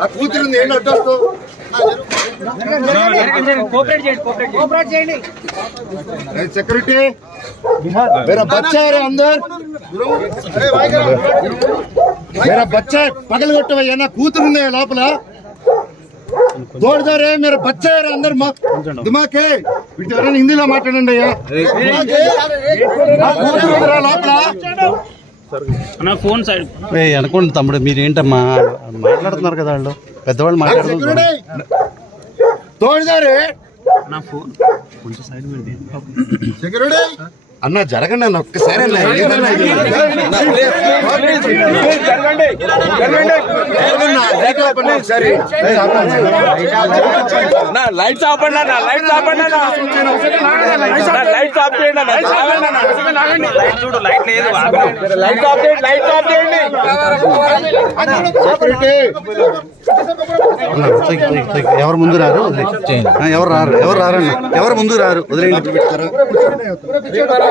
ఆ కూతురుంది ఏంటి అడ్డొస్తూ सिक्योरिटी मेरा बच्चा है रे अंदर मेरा बच्चा है పగల కొట్టవయ్యా నా బచ్చా రే అందరు దిమాకే వీటి ఎవరైనా హిందీలో మాట్లాడండి అయ్యా ఫోన్ సైడ్ అనుకోండి తమ్ముడు మీరు ఏంటమ్మా మాట్లాడుతున్నారు కదా వాళ్ళు పెద్దవాళ్ళు మాట్లాడుతున్నారు తోడుదారే నా ఫోన్ సెక్యూరిటీ అన్న జరగండి అన్న ఒక్కసారి అన్న లైట్ ఆపండి ఒకసారి. లైట్ ఆపండి. నా లైట్స్ ఆపండి అన్న లైట్స్ ఆపండి అన్న నా లైట్స్ ఆఫ్ చేయండి అన్న. ఆగండి అన్న. లైట్ చూడు లైట్ లేదు లైట్స్ ఆఫ్ చేయండి లైట్స్ ఆఫ్ చేయండి. సెక్యూరిటీ అన్న, చెయ్యి, చెయ్యి, చెయ్యి. ఎవరు ముందు రారు? ఎవరు రారు? ఎవరు రారండి? ఎవరు ముందు రారు? వదిలేయండి. ఏయ్.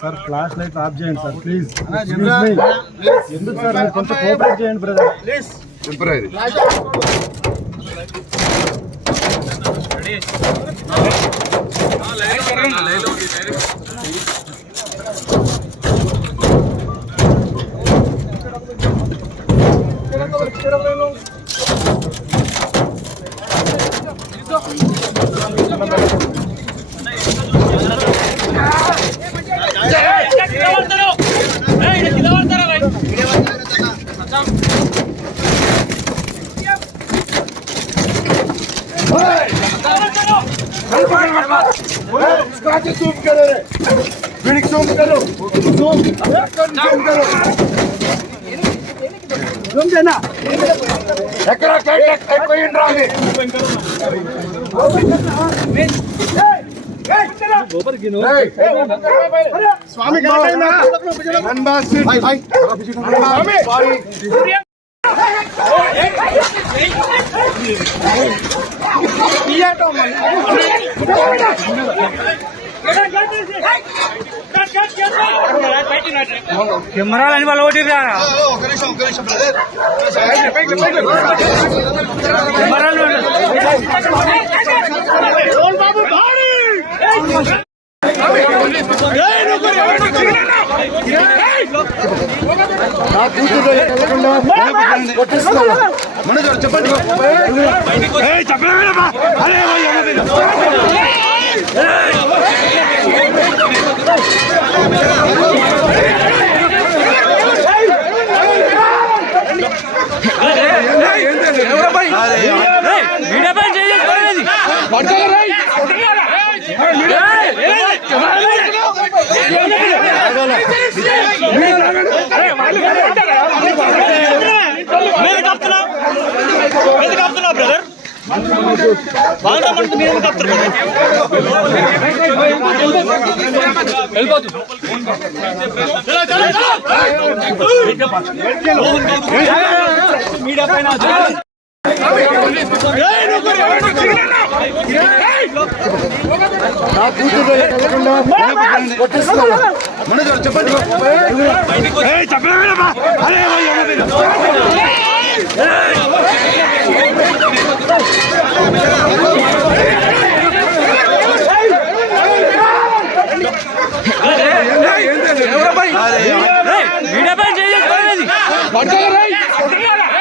సార్ ఫ్లాష్ లైట్ ఆఫ్ చేయండి సార్ ప్లీజ్ ఎందుకు సార్ మీరు కొంచెం కోఆపరేట్ చేయండి బ్రదర్ టెంపరీ जूम करो रे वीडियो जूम करो जूम जूम करो జూమ్ చేయనా ఎక్కడ అయిపోయింది రాది స్వామి స్వామి కెమెరాలు అని వాళ్ళు ఒకటి రా కెమెరాలు చెప్పండి. కూతురు చెప్పండి మీరు కప్తున్నా ఎందుకు కప్తున్నా బ్రదర్ బాగా రమ్మంటే మీరు ఎందుకు కప్తున్నారు మీడియా పైన నా చెప్పండి వీడియో పైన చేయాలి మీరు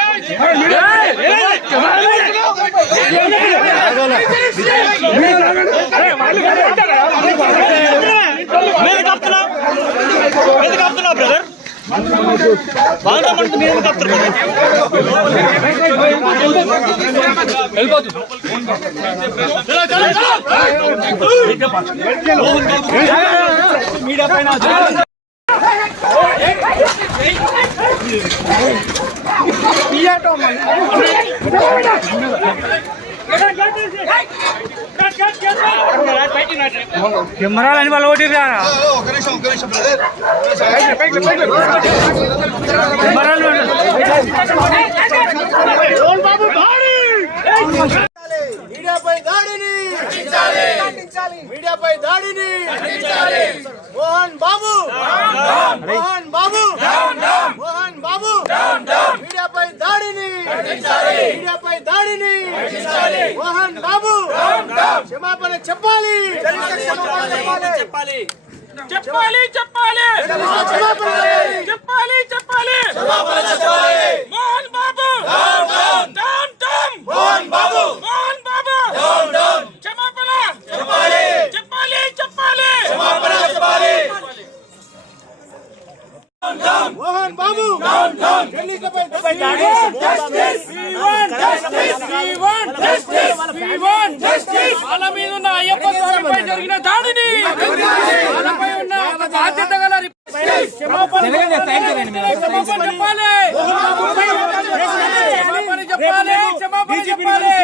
బ్రదర్ వాళ్ళు మీరు ఎందుకు ఆపుతారు brother? వాళ్ళు ఓటి ఒక నిమిషం ఒక నిమిషం బ్రదర్ మీడియాపై దాడిని. మీడియాపై దాడిని మోహన్ బాబు. మోహన్ బాబు మోహన్ బాబు మీడియాపై దాడిని మీడియాపై దాడిని మోహన్ బాబు క్షమాపణ చెప్పాలి చెప్పాలి చెప్పాలి చెప్పాలి క్షమాపణ చెప్పాలి. చెప్పాలి చెప్పాలి మోహన్ బాబు వాళ్ళ మీద ఉన్న అయ్యప్ప స్వామిపై జరిగిన దాడిని వాళ్ళపై ఉన్న బాధ్యత గల చెప్పాలి చెప్పాలి చెప్పాలి